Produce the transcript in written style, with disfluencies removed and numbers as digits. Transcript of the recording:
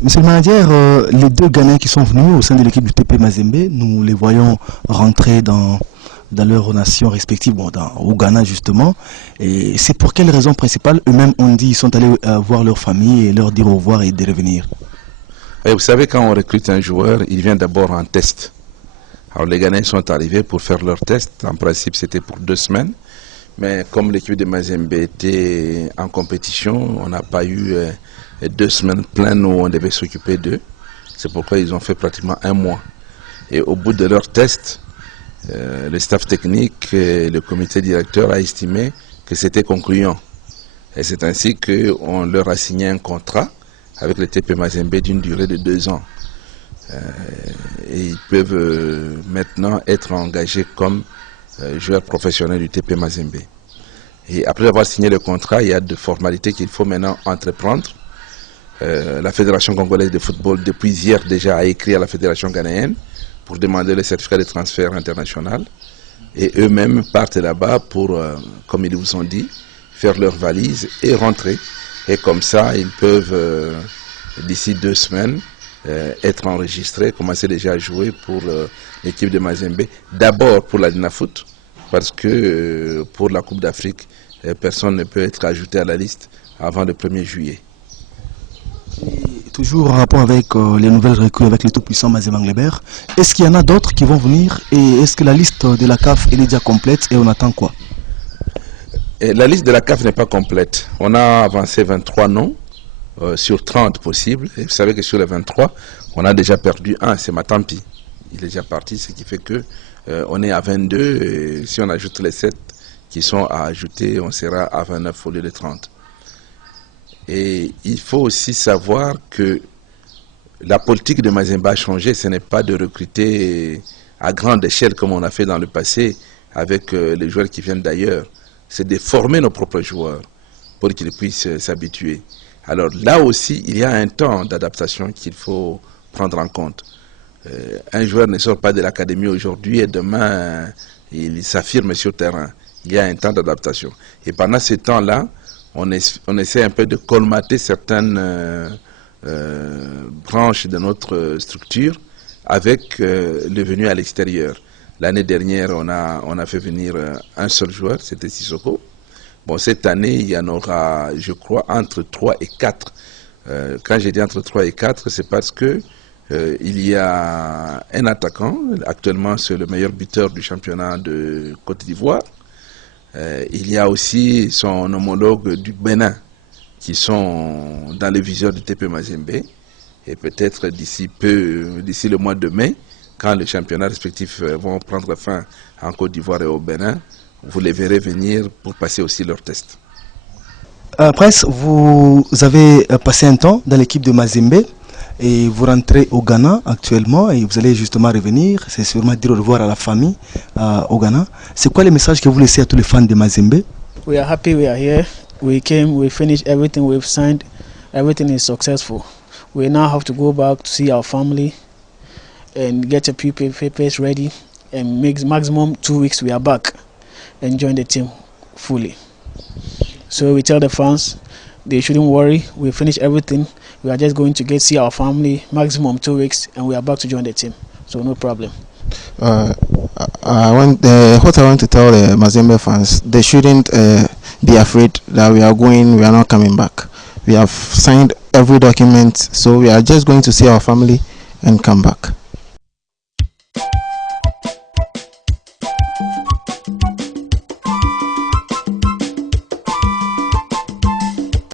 Monsieur le manager, les deux Ghanéens qui sont venus au sein de l'équipe du TP Mazembe, nous les voyons rentrer dans leurs nations respectives, bon, au Ghana justement. Et c'est pour quelle raison principale? Eux-mêmes ont dit qu'ils sont allés voir leur famille et leur dire au revoir et de revenir. Et vous savez, quand on recrute un joueur, il vient d'abord en test. Alors les Ghanéens sont arrivés pour faire leur test. En principe, c'était pour 2 semaines. Mais comme l'équipe de Mazembe était en compétition, on n'a pas eu 2 semaines pleines où on devait s'occuper d'eux. C'est pourquoi ils ont fait pratiquement 1 mois. Et au bout de leur test, le staff technique et le comité directeur a estimé que c'était concluant. Et c'est ainsi qu'on leur a signé un contrat avec le TP Mazembe d'une durée de 2 ans. Et ils peuvent maintenant être engagés comme joueurs professionnels du TP Mazembe. Et après avoir signé le contrat, il y a des formalités qu'il faut maintenant entreprendre. La Fédération congolaise de football, depuis hier déjà, a écrit à la Fédération ghanéenne pour demander le certificat de transfert international. Et eux-mêmes partent là-bas pour, comme ils vous ont dit, faire leurs valises et rentrer. Et comme ça, ils peuvent, d'ici 2 semaines, être enregistrés, commencer déjà à jouer pour l'équipe de Mazembe. D'abord pour la Dinafoot, parce que pour la Coupe d'Afrique, personne ne peut être ajouté à la liste avant le 1er juillet. Et toujours en rapport avec les nouvelles recrues avec le tout-puissant Mazembe Anglebert, est-ce qu'il y en a d'autres qui vont venir et est-ce que la liste de la CAF est déjà complète et on attend quoi? Et la liste de la CAF n'est pas complète. On a avancé 23 noms sur 30 possibles. Et vous savez que sur les 23, on a déjà perdu un, c'est Matampi. Il est déjà parti, ce qui fait que on est à 22. Et si on ajoute les 7 qui sont à ajouter, on sera à 29 au lieu de 30. Et il faut aussi savoir que la politique de Mazembe a changé. Ce n'est pas de recruter à grande échelle comme on a fait dans le passé avec les joueurs qui viennent d'ailleurs. C'est de former nos propres joueurs pour qu'ils puissent s'habituer. Alors là aussi, il y a un temps d'adaptation qu'il faut prendre en compte. Un joueur ne sort pas de l'académie aujourd'hui et demain, il s'affirme sur le terrain. Il y a un temps d'adaptation. Et pendant ce temps-là, on essaie un peu de colmater certaines branches de notre structure avec le venu à l'extérieur. L'année dernière, on a fait venir un seul joueur, c'était Sissoko. Bon, cette année, il y en aura, je crois, entre 3 et 4. Quand j'ai dit entre 3 et 4, c'est parce que il y a un attaquant, actuellement c'est le meilleur buteur du championnat de Côte d'Ivoire. Il y a aussi son homologue du Bénin, qui sont dans les viseurs du TP Mazembe. Et peut-être d'ici le mois de mai, quand les championnats respectifs vont prendre fin en Côte d'Ivoire et au Bénin, vous les verrez venir pour passer aussi leurs tests. Prince, vous avez passé un temps dans l'équipe de Mazembe et vous rentrez au Ghana actuellement et vous allez justement revenir, c'est sûrement dire au revoir à la famille au Ghana. C'est quoi les messages que vous laissez à tous les fans de Mazembe? We are happy we are here. We came, we finished everything we've signed. Everything is successful. We now have to go back to see our family and get a papers ready, and maximum 2 weeks we are back and join the team fully. So we tell the fans they shouldn't worry. We finished everything. We are just going to see our family maximum 2 weeks and we are back to join the team. So no problem. What I want to tell the Mazembe fans, they shouldn't be afraid that we are not coming back. We have signed every document, so we are just going to see our family and come back.